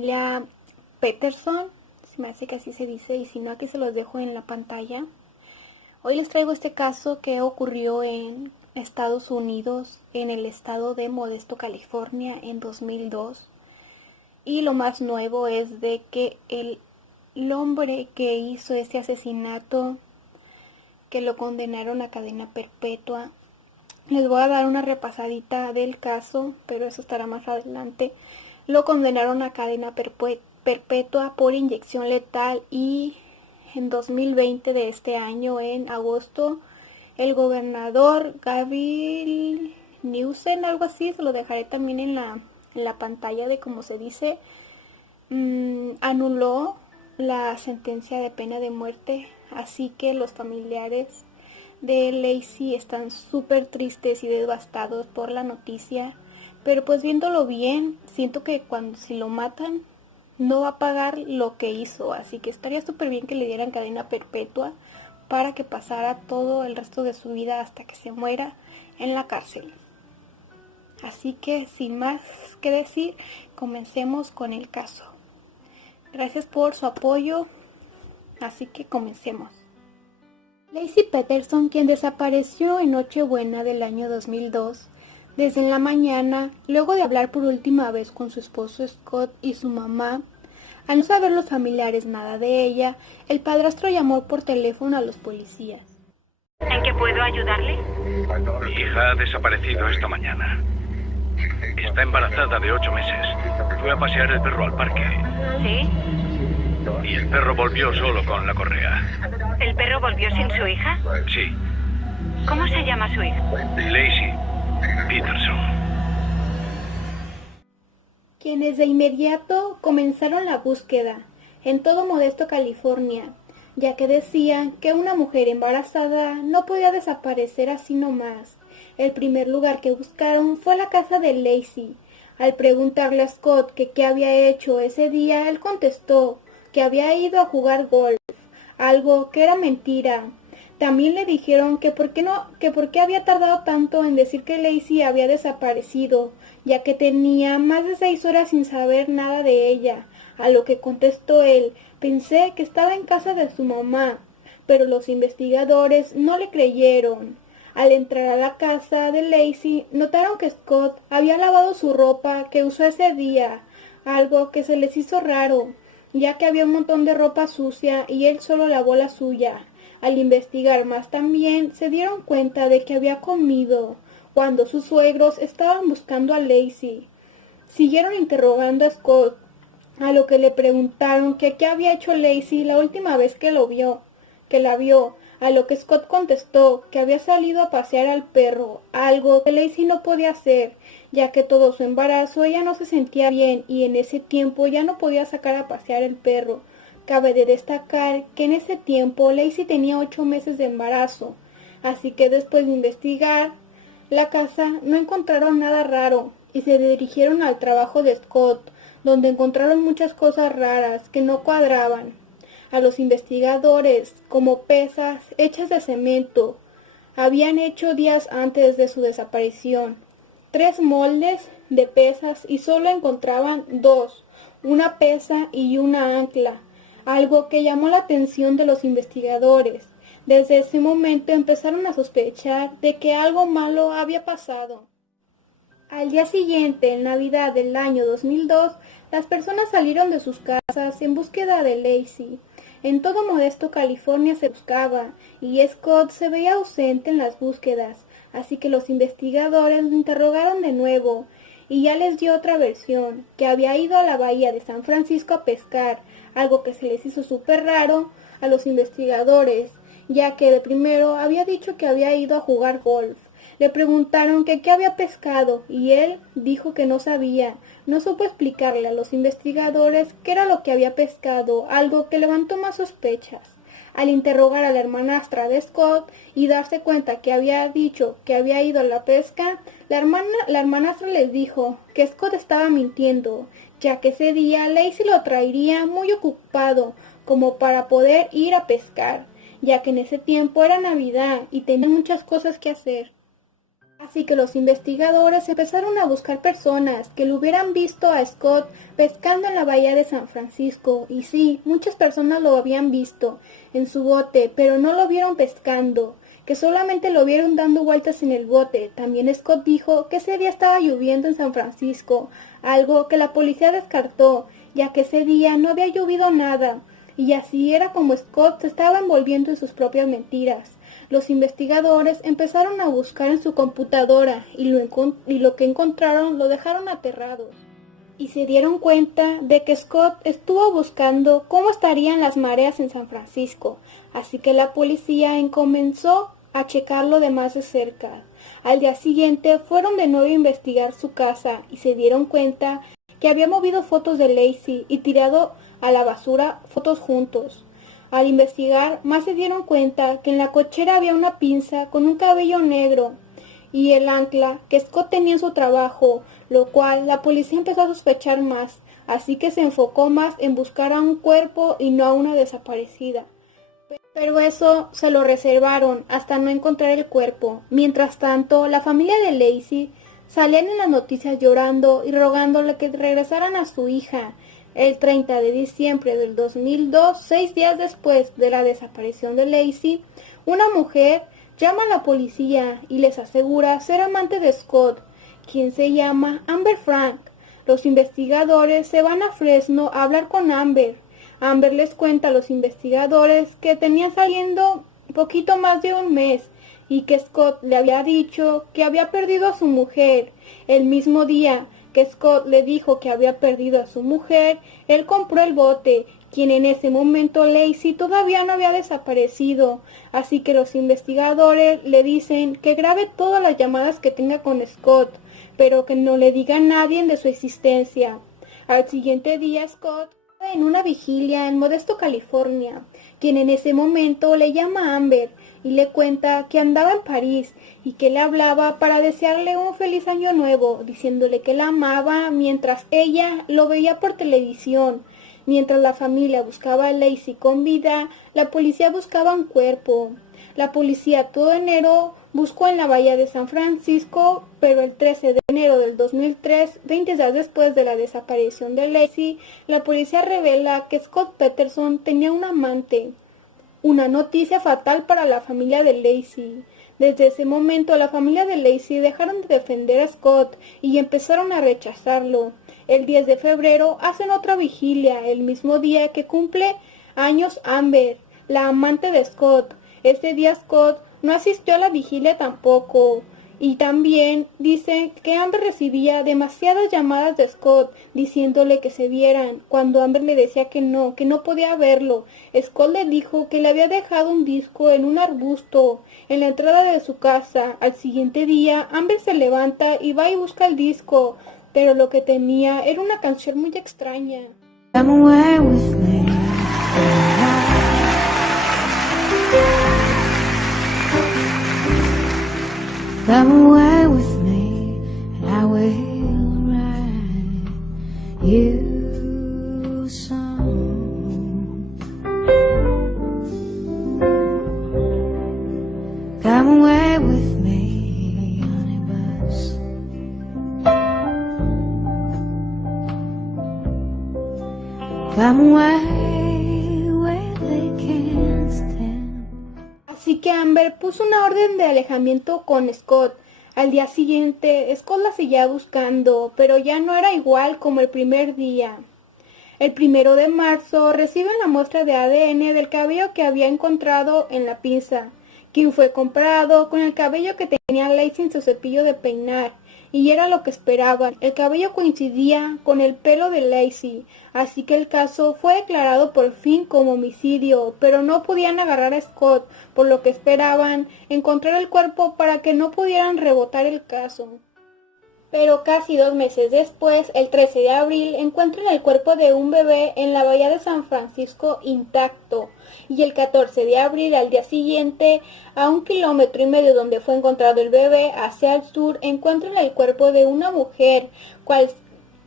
familia Peterson, se me hace que así se dice, y si no aquí se los dejo en la pantalla. Hoy les traigo este caso que ocurrió en Estados Unidos, en el estado de Modesto, California, en 2002. Y lo más nuevo es de que el hombre que hizo este asesinato, que lo condenaron a cadena perpetua, les voy a dar una repasadita del caso, pero eso estará más adelante. Lo condenaron a cadena perpetua por inyección letal y en 2020 de este año, en agosto, el gobernador Gavin Newsom, algo así, se lo dejaré también en la pantalla de cómo se dice, anuló la sentencia de pena de muerte, así que los familiares de Laci están súper tristes y devastados por la noticia, pero pues viéndolo bien, siento que si lo matan no va a pagar lo que hizo, así que estaría súper bien que le dieran cadena perpetua para que pasara todo el resto de su vida hasta que se muera en la cárcel. Así que sin más que decir, comencemos con el caso. Gracias por su apoyo, así que comencemos. Laci Peterson, quien desapareció en Nochebuena del año 2002, desde la mañana, luego de hablar por última vez con su esposo Scott y su mamá, al no saber los familiares nada de ella, el padrastro llamó por teléfono a los policías. ¿En qué puedo ayudarle? Mi hija ha desaparecido esta mañana. Está embarazada de 8 meses. Fue a pasear el perro al parque. ¿Sí? Y el perro volvió solo con la correa. ¿El perro volvió sin su hija? Sí, ¿Cómo se llama su hija? Laci Peterson. Quienes de inmediato comenzaron la búsqueda en todo Modesto, California, ya que decían que una mujer embarazada no podía desaparecer así nomás. El primer lugar que buscaron fue la casa de Laci. Al preguntarle a Scott que qué había hecho ese día, él contestó que había ido a jugar golf, algo que era mentira. También le dijeron que por qué había tardado tanto en decir que Laci había desaparecido, ya que tenía más de 6 horas sin saber nada de ella, a lo que contestó él: pensé que estaba en casa de su mamá, pero los investigadores no le creyeron. Al entrar a la casa de Laci, notaron que Scott había lavado su ropa que usó ese día, algo que se les hizo raro, ya que había un montón de ropa sucia y él solo lavó la suya. Al investigar más también, se dieron cuenta de que había comido cuando sus suegros estaban buscando a Laci. Siguieron interrogando a Scott, a lo que le preguntaron que qué había hecho Laci la última vez que la vio, a lo que Scott contestó que había salido a pasear al perro, algo que Laci no podía hacer, ya que todo su embarazo ella no se sentía bien y en ese tiempo ya no podía sacar a pasear el perro. Cabe de destacar que en ese tiempo Laci tenía 8 meses de embarazo, así que después de investigar la casa no encontraron nada raro y se dirigieron al trabajo de Scott, donde encontraron muchas cosas raras que no cuadraban a los investigadores, como pesas hechas de cemento. Habían hecho días antes de su desaparición 3 moldes de pesas y solo encontraban 2, una pesa y una ancla, algo que llamó la atención de los investigadores. Desde ese momento empezaron a sospechar de que algo malo había pasado. Al día siguiente, en Navidad del año 2002, las personas salieron de sus casas en búsqueda de Laci. En todo Modesto, California se buscaba, y Scott se veía ausente en las búsquedas, así que los investigadores lo interrogaron de nuevo, y ya les dio otra versión, que había ido a la bahía de San Francisco a pescar, algo que se les hizo súper raro a los investigadores, ya que de primero había dicho que había ido a jugar golf. Le preguntaron que qué había pescado y él dijo que no sabía. No supo explicarle a los investigadores qué era lo que había pescado, algo que levantó más sospechas. Al interrogar a la hermanastra de Scott y darse cuenta que había dicho que había ido a la pesca, la hermanastra les dijo que Scott estaba mintiendo, ya que ese día Laci lo traería muy ocupado como para poder ir a pescar, ya que en ese tiempo era Navidad y tenía muchas cosas que hacer. Así que los investigadores empezaron a buscar personas que lo hubieran visto a Scott pescando en la bahía de San Francisco. Y sí, muchas personas lo habían visto en su bote, pero no lo vieron pescando, que solamente lo vieron dando vueltas en el bote. También Scott dijo que ese día estaba lloviendo en San Francisco, algo que la policía descartó, ya que ese día no había llovido nada. Y así era como Scott se estaba envolviendo en sus propias mentiras. Los investigadores empezaron a buscar en su computadora y lo que encontraron lo dejaron aterrado. Y se dieron cuenta de que Scott estuvo buscando cómo estarían las mareas en San Francisco, así que la policía comenzó a checarlo de más de cerca. Al día siguiente fueron de nuevo a investigar su casa y se dieron cuenta que había movido fotos de Lacey y tirado a la basura fotos juntos. Al investigar, más se dieron cuenta que en la cochera había una pinza con un cabello negro y el ancla que Scott tenía en su trabajo, lo cual la policía empezó a sospechar más, así que se enfocó más en buscar a un cuerpo y no a una desaparecida. Pero eso se lo reservaron hasta no encontrar el cuerpo. Mientras tanto, la familia de Lacey salían en las noticias llorando y rogándole que regresaran a su hija. El 30 de diciembre del 2002, 6 días después de la desaparición de Lacey, una mujer llama a la policía y les asegura ser amante de Scott, quien se llama Amber Frank. Los investigadores se van a Fresno a hablar con Amber. Amber les cuenta a los investigadores que tenía saliendo poquito más de un mes y que Scott le había dicho que había perdido a su mujer. El mismo día que Scott le dijo que había perdido a su mujer, él compró el bote, quien en ese momento Lacey todavía no había desaparecido, así que los investigadores le dicen que grabe todas las llamadas que tenga con Scott, pero que no le diga a nadie de su existencia. Al siguiente día Scott estaba en una vigilia en Modesto, California, quien en ese momento le llama a Amber y le cuenta que andaba en París y que le hablaba para desearle un feliz año nuevo, diciéndole que la amaba mientras ella lo veía por televisión. Mientras la familia buscaba a Lacey con vida, la policía buscaba un cuerpo. La policía todo enero buscó en la bahía de San Francisco, pero el 13 de enero del 2003, 20 días después de la desaparición de Lacey, la policía revela que Scott Peterson tenía un amante. Una noticia fatal para la familia de Lacey. Desde ese momento, la familia de Lacey dejaron de defender a Scott y empezaron a rechazarlo. El 10 de febrero hacen otra vigilia, el mismo día que cumple años Amber, la amante de Scott. Ese día Scott no asistió a la vigilia tampoco. Y también dice que Amber recibía demasiadas llamadas de Scott diciéndole que se vieran, cuando Amber le decía que no podía verlo. Scott le dijo que le había dejado un disco en un arbusto en la entrada de su casa. Al siguiente día, Amber se levanta y va y busca el disco, pero lo que tenía era una canción muy extraña. Come away with me, and I will write you a song. Come away with me, honey bus. Come away where they can't stand. Así que Amber puso una orden de alejamiento con Scott. Al día siguiente, Scott la seguía buscando, pero ya no era igual como el primer día. El 1 de marzo reciben la muestra de ADN del cabello que había encontrado en la pinza, quien fue comprado con el cabello que tenía Lacey en su cepillo de peinar, y era lo que esperaban. El cabello coincidía con el pelo de Lacey, así que el caso fue declarado por fin como homicidio, pero no podían agarrar a Scott, por lo que esperaban encontrar el cuerpo para que no pudieran rebotar el caso. Pero casi 2 meses después, el 13 de abril, encuentran el cuerpo de un bebé en la bahía de San Francisco intacto. Y el 14 de abril, al día siguiente, a 1,5 kilómetros donde fue encontrado el bebé, hacia el sur, encuentran el cuerpo de una mujer, cual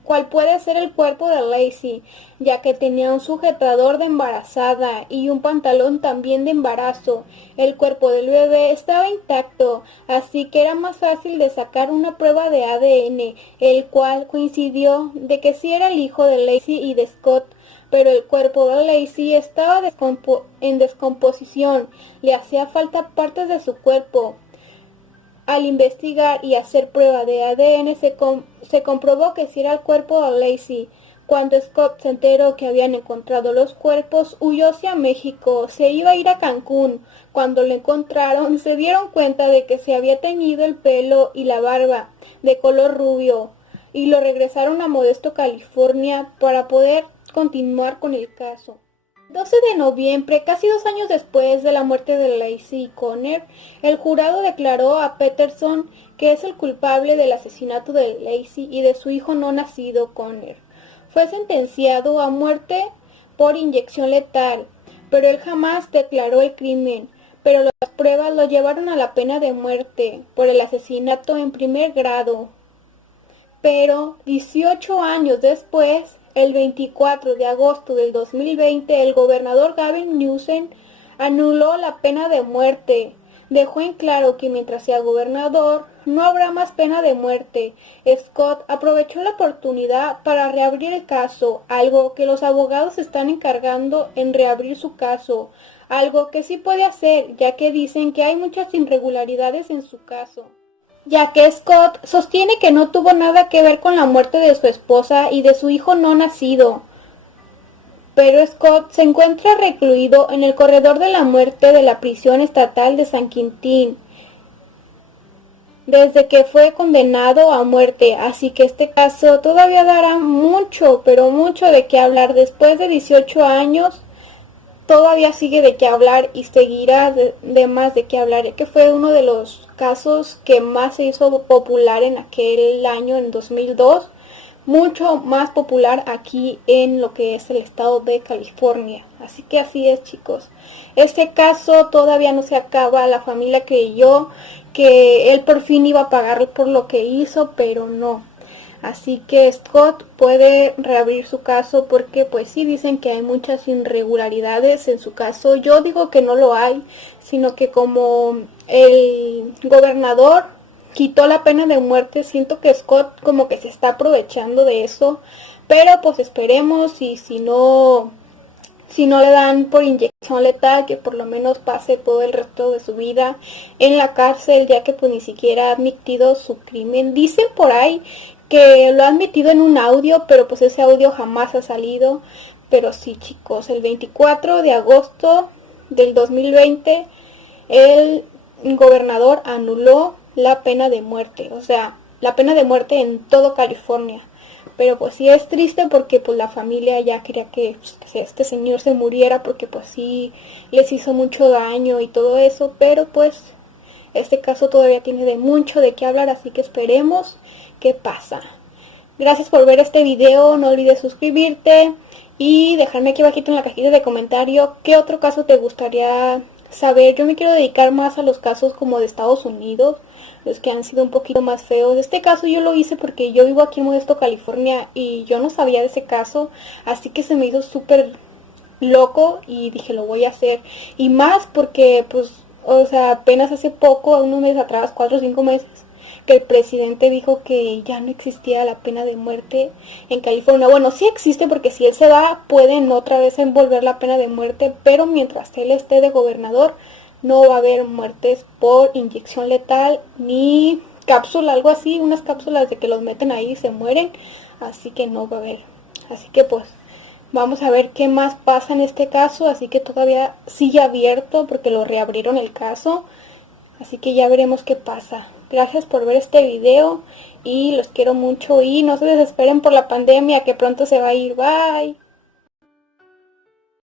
cual puede ser el cuerpo de Lacey, ya que tenía un sujetador de embarazada y un pantalón también de embarazo. El cuerpo del bebé estaba intacto, así que era más fácil de sacar una prueba de ADN, el cual coincidió de que sí era el hijo de Lacey y de Scott, pero el cuerpo de Lacey estaba en descomposición, le hacía falta partes de su cuerpo. Al investigar y hacer prueba de ADN se comprobó que sí era el cuerpo de Lacey. Cuando Scott se enteró que habían encontrado los cuerpos, huyó hacia México, se iba a ir a Cancún. Cuando lo encontraron, se dieron cuenta de que se había teñido el pelo y la barba de color rubio y lo regresaron a Modesto, California, para poder continuar con el caso. 12 de noviembre, casi 2 años después de la muerte de Lacey y Conner, el jurado declaró a Peterson que es el culpable del asesinato de Lacey y de su hijo no nacido, Conner. Fue sentenciado a muerte por inyección letal, pero él jamás declaró el crimen, pero las pruebas lo llevaron a la pena de muerte por el asesinato en primer grado. Pero 18 años después, el 24 de agosto del 2020, el gobernador Gavin Newsom anuló la pena de muerte. Dejó en claro que mientras sea gobernador, no habrá más pena de muerte. Scott aprovechó la oportunidad para reabrir el caso, algo que los abogados están encargando en reabrir su caso, algo que sí puede hacer, ya que dicen que hay muchas irregularidades en su caso, ya que Scott sostiene que no tuvo nada que ver con la muerte de su esposa y de su hijo no nacido. Pero Scott se encuentra recluido en el corredor de la muerte de la prisión estatal de San Quintín desde que fue condenado a muerte, así que este caso todavía dará mucho, pero mucho de qué hablar. Después de 18 años, todavía sigue de qué hablar y seguirá de más de qué hablar, ya que fue uno de los casos que más se hizo popular en aquel año, en 2002, mucho más popular aquí en lo que es el estado de California. Así que así es, chicos. Este caso todavía no se acaba. La familia creyó que él por fin iba a pagar por lo que hizo, pero no. Así que Scott puede reabrir su caso porque pues sí dicen que hay muchas irregularidades en su caso. Yo digo que no lo hay, sino que como el gobernador quitó la pena de muerte, siento que Scott como que se está aprovechando de eso. Pero pues esperemos, y si no le dan por inyección letal, que por lo menos pase todo el resto de su vida en la cárcel, ya que pues ni siquiera ha admitido su crimen. Dicen por ahí que lo ha admitido en un audio, pero pues ese audio jamás ha salido. Pero sí, chicos, el 24 de agosto del 2020 el gobernador anuló la pena de muerte, o sea, la pena de muerte en todo California. Pero pues sí es triste porque pues la familia ya quería que este señor se muriera, porque pues sí les hizo mucho daño y todo eso. Pero pues este caso todavía tiene de mucho de qué hablar, así que esperemos qué pasa. Gracias por ver este video, no olvides suscribirte y dejarme aquí abajito en la cajita de comentarios qué otro caso te gustaría saber. Yo me quiero dedicar más a los casos como de Estados Unidos, los que han sido un poquito más feos. Este caso yo lo hice porque yo vivo aquí en Modesto, California, y yo no sabía de ese caso, así que se me hizo súper loco y dije lo voy a hacer. Y más porque pues, o sea, apenas hace poco, unos meses atrás, 4 o 5 meses, que el presidente dijo que ya no existía la pena de muerte en California. Bueno, sí existe, porque si él se va pueden otra vez envolver la pena de muerte, pero mientras él esté de gobernador no va a haber muertes por inyección letal ni cápsula, algo así, unas cápsulas de que los meten ahí y se mueren, así que no va a haber. Así que pues vamos a ver qué más pasa en este caso, así que todavía sigue abierto porque lo reabrieron el caso, así que ya veremos qué pasa. Gracias por ver este video y los quiero mucho y no se desesperen por la pandemia, que pronto se va a ir. Bye.